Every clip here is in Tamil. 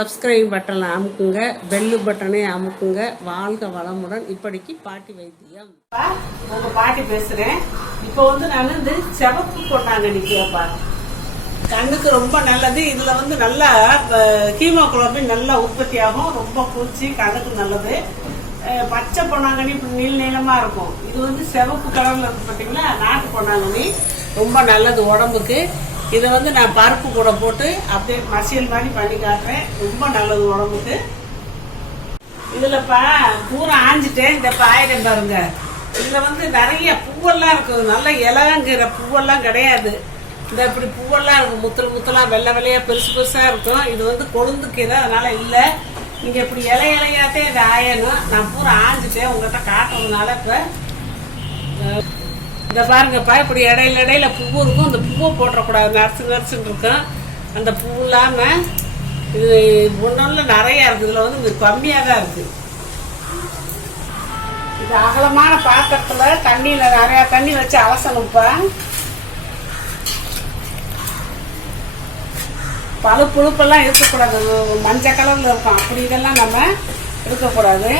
சப்ஸ்கிரைப் பட்டனை அமுக்குங்க, பெல்லு பட்டனை அமுக்குங்க. வாழ்க வளமுடன். இப்படிக்கு பாட்டி வைத்தியம். உங்க பாட்டி பேசுறேன். இப்போ நான் இந்த சிவப்பு பொன்னாங்கண்ணி கேப்பா கண்ணுக்கு ரொம்ப நல்லது. இதுல நல்லா ஹீமோகுளோபின் நல்லா உற்பத்தி ஆகும். ரொம்ப பூச்சி கண்ணுக்கு நல்லது. பச்சை பொன்னாங்கண்ணி இப்படி நீள நீளமா இருக்கும். இது சிவப்பு கலர்ல இருக்கு பாத்தீங்களா, நாட்டு பொன்னாங்கண்ணி ரொம்ப நல்லது உடம்புக்கு. இதை நான் பருப்பு கூட போட்டு அப்படியே மசியல் மாதிரி பண்ணி காட்டுறேன். ரொம்ப நல்லது உடம்புக்கு. இதுலப்பா பூரா ஆஞ்சிட்டேன். இந்த ஆயிரம் பாருங்க. இதுல நிறைய பூவெல்லாம் இருக்குது. நல்ல இலங்கிற பூவெல்லாம் கிடையாது. இந்த இப்படி பூவெல்லாம் இருக்கும், முத்தல் முத்தலாம் வெள்ளை வெள்ளையா பெருசு பெருசா இருக்கும். இது கொழுந்து கீரை, அதனால இல்லை. நீங்க இப்படி இலையாத்தே இதை ஆயணும். நான் பூரா ஆஞ்சிட்டேன், உங்கள்கிட்ட காட்டுறதுனால இப்ப இந்த பாருங்கப்பா, இப்படி இடையில இடையில பூ இருக்கும். இந்த பூவை போட்டக்கூடாது, நர்சுன்னு இருக்கும். அந்த பூ இல்லாம இது ஒன்னொன்னு நிறைய இருக்கு. இதுல இது கம்மியா தான் இருக்கு. இது அகலமான பாத்திரத்துல தண்ணியில நிறைய தண்ணி வச்சு அலசணும்ப்பா. புழுப்பெல்லாம் இருக்கக்கூடாது. மஞ்சள் கலர்ல இருக்கும். அப்படி இதெல்லாம் நம்ம இருக்கக்கூடாது.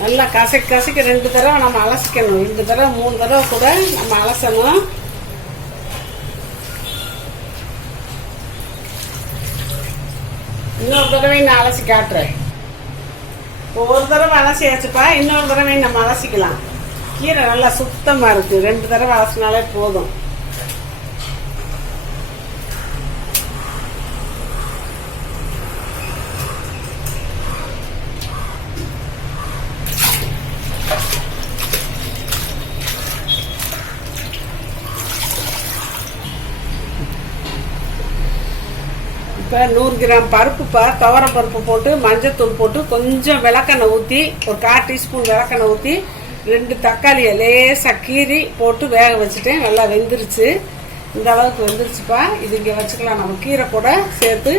நல்லா கசக்கி 2 தடவை நம்ம அலசிக்கணும். 2 தடவை 3 தடவை கூட நம்ம அலசணும். இன்னொரு தடவை நான் அலசி காட்டுறேன். ஒரு தடவை அலசியாச்சுப்பா, இன்னொரு தடவை நம்ம அலசிக்கலாம். கீரை நல்லா சுத்தமா இருக்கு. 2 தடவை அலசினாலே போதும். இப்போ 100 கிராம் பருப்புப்பா, துவரம் பருப்பு போட்டு மஞ்சத்தூள் போட்டு கொஞ்சம் விளக்கெண்ணெய் ஊற்றி, ஒரு 1/4 டீஸ்பூன் விளக்கெண்ணெய் ஊற்றி 2 தக்காளியை லேசாக கீரி போட்டு வேக வச்சுட்டேன். நல்லா வெந்துருச்சு. இந்த அளவுக்கு வெந்துருச்சுப்பா. இது இங்கே வச்சுக்கலாம். நம்ம கீரை கூட சேர்த்து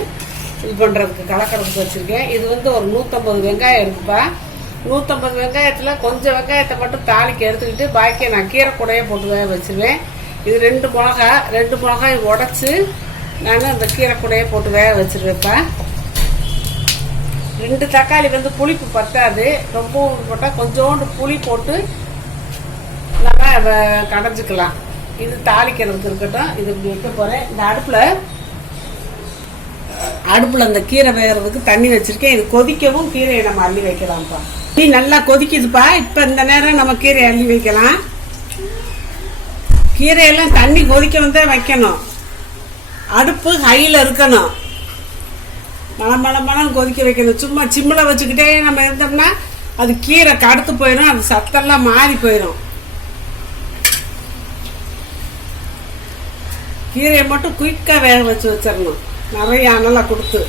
இது பண்ணுறதுக்கு கலக்கிறதுக்கு வச்சுருக்கேன். இது ஒரு 150 வெங்காயம் இருக்குப்பா. 150 வெங்காயத்தில் கொஞ்சம் வெங்காயத்தை மட்டும் தாளிக்க எடுத்துக்கிட்டு பாக்கியை நான் கீரை கூடையே போட்டு வேக வச்சுருவேன். இது 2 மிளகாய் உடச்சி நான் அந்த கீரை கூடையே போட்டு வேக வச்சிருவேப்பா. 2 தக்காளி புளிப்பு பத்தாது. ரொம்ப போட்டால் கொஞ்சோண்டு புளி போட்டு நம்ம கடைஞ்சிக்கலாம். இது தாளிக்கிறதுக்கு இருக்கட்டும். இது இப்படி வைக்க போறேன். இந்த அடுப்புல இந்த கீரை வேகிறதுக்கு தண்ணி வச்சிருக்கேன். இது கொதிக்கவும் கீரையை நம்ம அள்ளி வைக்கலாம்ப்பா. நீ நல்லா கொதிக்குதுப்பா. இப்ப இந்த நேரம் நம்ம கீரையை அள்ளி வைக்கலாம். கீரையெல்லாம் தண்ணி கொதிக்க தான் வைக்கணும். அடுப்பு ஹையில் இருக்கணும். மலம் கொதிக்க வைக்கணும். சும்மா சிம்மில் வச்சுக்கிட்டே நம்ம இருந்தோம்னா அது கீரை கடுத்து போயிடும். அது சத்தெல்லாம் மாறி போயிடும். கீரையை மட்டும் குயிக்காக வேக வச்சு வச்சிடணும். நிறைய அனலை கொடுத்து.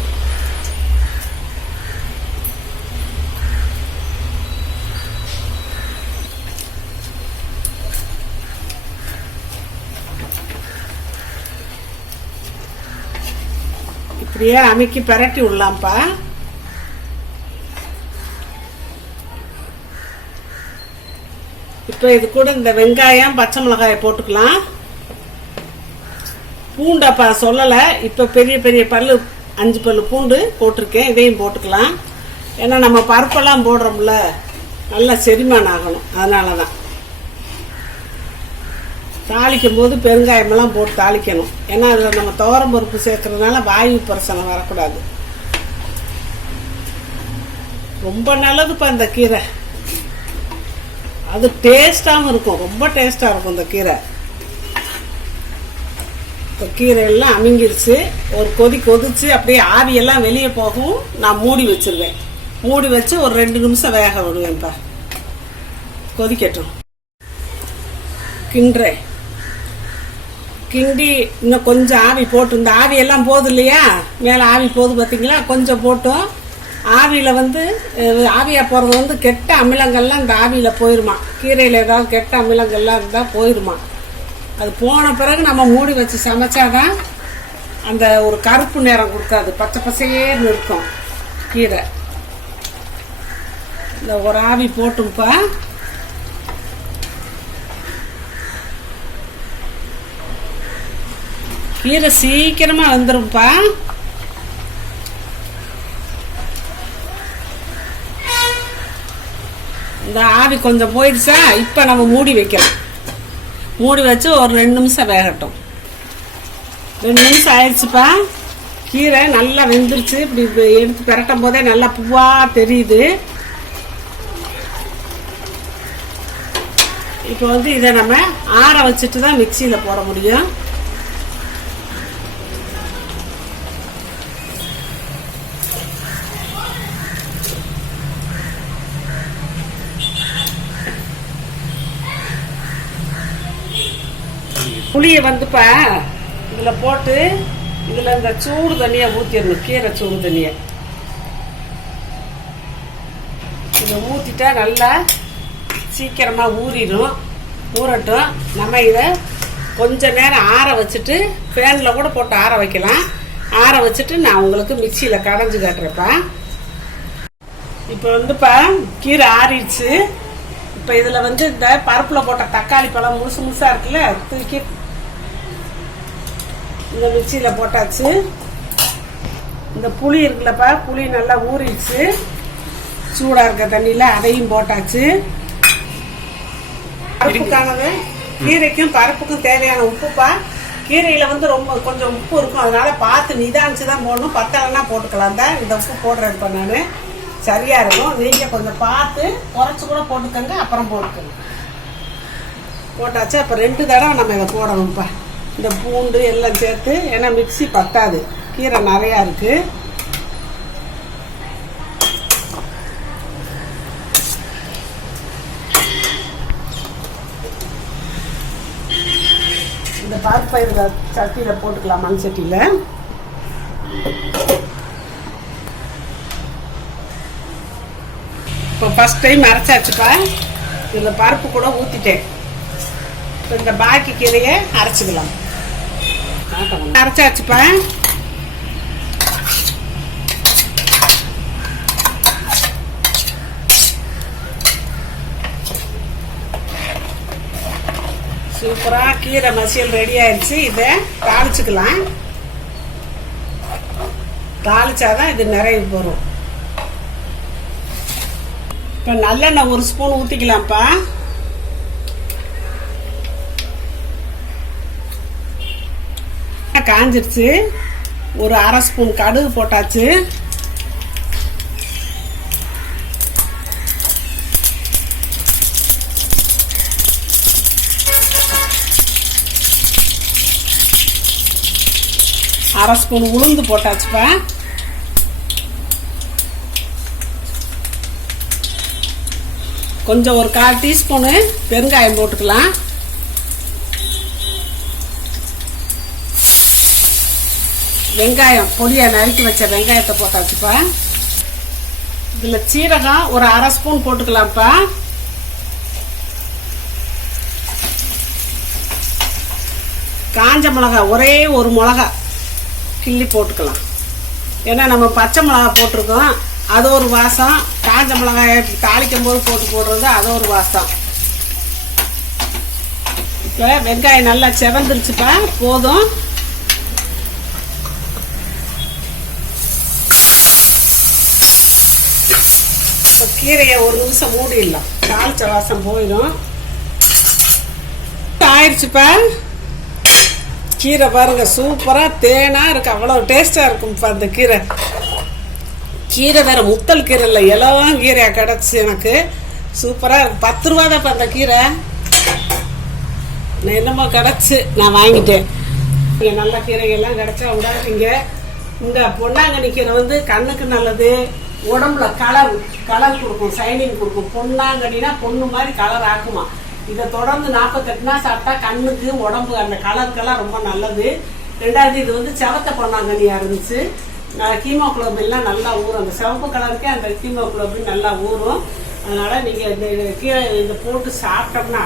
இப்படியே அமுக்கி பரட்டி விடலாம்ப்பா. இப்போ இது கூட இந்த வெங்காயம் பச்சை மிளகாயை போட்டுக்கலாம். பூண்டப்பா சொல்லலை. இப்போ பெரிய பல்லு 5 பல்லு பூண்டு போட்டிருக்கேன். இதையும் போட்டுக்கலாம். ஏன்னா நம்ம பருப்பெல்லாம் போடுறோம்ல, நல்லா செரிமானம் ஆகணும். அதனால தான் தாளிக்கும் போது பெருங்காயமெல்லாம் போட்டு தாளிக்கணும். ஏன்னா அதில் நம்ம துவரம் பருப்பு சேர்க்கறதுனால வாயு பிரச்சனை வரக்கூடாது. ரொம்ப நல்லதுப்பா இந்த கீரை. அது டேஸ்டாகவும் இருக்கும். ரொம்ப டேஸ்டாக இருக்கும் இந்த கீரை. இப்போ கீரை எல்லாம் அமிங்கிருச்சு. ஒரு கொதிச்சு அப்படியே ஆவியெல்லாம் வெளியே போகும். நான் மூடி வச்சிருவேன். மூடி வச்சு ஒரு 2 நிமிஷம் வேக விடுவேன்ப்பா. கொதிக்கட்டும். கிண்டி இன்னும் கொஞ்சம் ஆவி போட்டு, இந்த ஆவியெல்லாம் போகுது இல்லையா, மேலே ஆவி போகுது பார்த்தீங்களா, கொஞ்சம் போட்டோம். ஆவியில் ஆவியாக போகிறது கெட்ட அமிலங்கள்லாம் இந்த ஆவியில் போயிடுமா. கீரையில் ஏதாவது கெட்ட அமிலங்கள்லாம் இருந்தால் போயிடுமா. அது போன பிறகு நம்ம மூடி வச்சு சமைச்சாதான் அந்த ஒரு கருப்பு நிறம் கொடுக்காது. பச்சை பசையேன்னு இருக்கும் கீரை. இந்த ஒரு ஆவி போட்டும்ப்பா. கீரை சீக்கிரமாக வந்துரும்ப்பா. இந்த ஆவி கொஞ்சம் போயிடுச்சா, இப்போ நம்ம மூடி வைக்கலாம். மூடி வச்சு ஒரு 2 நிமிஷம் வேகட்டும். 2 நிமிஷம் ஆயிடுச்சுப்பா. கீரை நல்லா வெந்துருச்சு. இப்படி எடுத்து பிரட்டும் போதே நல்லா பூவாக தெரியுது. இப்போ வந்து இதை நம்ம ஆற வச்சுட்டு தான் மிக்சியில் போட முடியும். புளியை வந்துப்பா இதில் போட்டு இதில் இந்த சூடு தண்ணியை ஊற்றிடணும். கீரை சூடு தண்ணியை இதை ஊற்றிட்டா நல்லா சீக்கிரமாக ஊறிடும். ஊறட்டும். நம்ம இதை கொஞ்ச நேரம் ஆற வச்சுட்டு ஃபேனில் கூட போட்டு ஆற வைக்கலாம். ஆற வச்சுட்டு நான் உங்களுக்கு மிக்சியில் கடைஞ்சி காட்டுறேன்ப்பா. இப்போ வந்துப்பா கீரை ஆறிடுச்சு. இப்போ இதில் வந்து இந்த பருப்பில் போட்ட தக்காளி பழம் முழுசு முழுசாக இருக்குல்ல, தூக்கி இந்த மிக்சியில் போட்டாச்சு. இந்த புளி இருக்குல்லப்பா, புளி நல்லா ஊறிடுச்சு. சூடாக இருக்க தண்ணியில் அதையும் போட்டாச்சு. பருப்புக்கானது கீரைக்கும் பருப்புக்கும் தேவையான உப்புப்பா. கீரையில் வந்து ரொம்ப கொஞ்சம் உப்பு இருக்கும், அதனால பார்த்து நிதானிச்சு தான் போடணும். பத்தலைன்னா போட்டுக்கலாம் தான். இந்த உப்பு போடுறேன்ப்பா நான், சரியாக இருக்கும். நீங்கள் கொஞ்சம் பார்த்து குறைச்சி கூட போட்டுக்கோங்க, அப்புறம் போட்டுக்கோங்க. போட்டாச்சு. அப்போ 2 தடவை நம்ம இதை போடணும்ப்பா. இந்த பூண்டு எல்லாம் சேர்த்து, ஏன்னா மிக்சி பத்தாது, கீரை நிறையா இருக்குது. இந்த பருப்பை இதில் சட்டியில் போட்டுக்கலாம், மண் சட்டியில். இப்போ ஃபஸ்ட் டைம் அரைச்சாச்சுப்பா. இதில் பருப்பு கூட ஊற்றிட்டேன். இப்போ இந்த பாக்கி கீரையை அரைச்சிக்கலாம். அரைச்சாச்சுப்பா. சூப்பராக கீரை மசியல் ரெடி ஆயிடுச்சு. இதை தாளிச்சுக்கலாம். தாளிச்சாதான் இது நிறைய போகும். இப்போ நல்லெண்ணெய் 1 ஸ்பூன் ஊற்றிக்கலாம்ப்பா. காஞ்சிருச்சு. ஒரு 1/2 ஸ்பூன் கடுகு போட்டாச்சு. அரை ஸ்பூன் உளுந்து போட்டாச்சுப்பா. கொஞ்சம் ஒரு 1/4 டீஸ்பூனு பெருங்காயம் போட்டுக்கலாம். வெங்காயம் பொடியாக நறுக்கி வச்ச வெங்காயத்தை போட்டாச்சுப்பா. இதில் சீரகம் ஒரு 1/2 ஸ்பூன் போட்டுக்கலாம்ப்பா. காஞ்ச மிளகா ஒரே ஒரு மிளகா கிள்ளி போட்டுக்கலாம். ஏன்னா நம்ம பச்சை மிளகா போட்டிருக்கோம், அது ஒரு வாசம். காஞ்ச மிளகாயை தாளிக்கும் போது போடுறது அது ஒரு வாசம். இப்போ வெங்காயம் நல்லா செவந்துருச்சுப்பா, போதும். கீரையை ஒரு நிமிஷம் மூடிடலாம், தாளிச்ச வாசம் போயிடும். ஆயிடுச்சுப்பா. கீரை பாருங்க, சூப்பராக தேனாக இருக்குது, அவ்வளோ டேஸ்ட்டாக இருக்கும்ப்பா அந்த கீரை. கீரை வேறு முத்தல் கீரை இல்லை, எல்லாம் கீரையாக கிடச்சி எனக்கு சூப்பராக இருக்குது. 10 ரூபா தான் இப்போ அந்த கீரை. நான் என்னமோ கிடச்சி நான் வாங்கிட்டேன். இங்கே நல்ல கீரைகள்லாம் கிடச்சா விடாதீங்க. இந்த பொன்னாங்கண்ணி கீரை வந்து கண்ணுக்கு நல்லது, உடம்புல கலர் கொடுக்கும், சைனிங் கொடுக்கும். பொன்னாங்கண்ணினா பொண்ணு மாதிரி கலர் ஆக்குமா. இதை தொடர்ந்து 48 நாள் சாப்பிட்டா கண்ணுக்கு உடம்பு அந்த கலருக்கெல்லாம் ரொம்ப நல்லது. 2வது இது வந்து செவத்த பொன்னாங்கண்ணியாக இருந்துச்சு. கீமோகுளோபின்லாம் நல்லா ஊறும், அந்த சிவப்பு கலருக்கே அந்த கீமோகுளோபின் நல்லா ஊறும். அதனால் நீங்கள் இந்த கீரை இதை போட்டு சாப்பிட்டோம்னா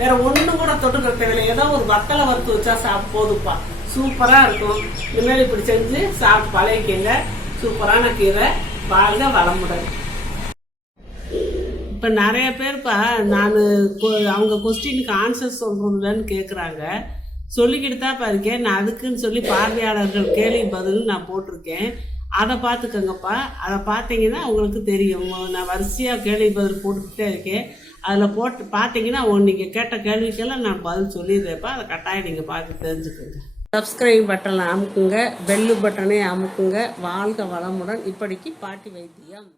வேற ஒன்றும் கூட தொட்டுக்கிற தேவையில்லை. ஏதோ ஒரு வத்தலை வறுத்து வச்சா போதுப்பா, சூப்பராக இருக்கும். இனிமேல் இப்படி செஞ்சு சாப்பிட்டு பழைய சூப்பரான கீரை. வாழ்க வளமுடன். இப்போ நிறைய பேர்ப்பா நான் அவங்க கொஸ்டினுக்கு ஆன்சர் சொல்கிறோம்லன்னு கேட்குறாங்க. சொல்லிக்கிட்டு தான் இருக்கேன். நான் அதுக்குன்னு சொல்லி பார்வையாளர்கள் கேள்வி பதில் நான் போட்டிருக்கேன். அதை பார்த்துக்கோங்கப்பா. அதை பார்த்தீங்கன்னா உங்களுக்கு தெரியும். நான் வரிசையாக கேள்வி பதில் போட்டுக்கிட்டே இருக்கேன். அதில் போட்டு பார்த்தீங்கன்னா நீங்கள் கேட்ட கேள்விக்கெல்லாம் நான் பதில் சொல்லிடுறேன்ப்பா. அதை கட்டாயம் நீங்கள் பார்த்து தெரிஞ்சுக்கோங்க. சப்ஸ்கிரைப் பட்டனை அமுக்குங்க, பெல்லு பட்டனை அமுக்குங்க. வாழ்க வளமுடன். இப்படிக்கு பாட்டி வைத்தியம்.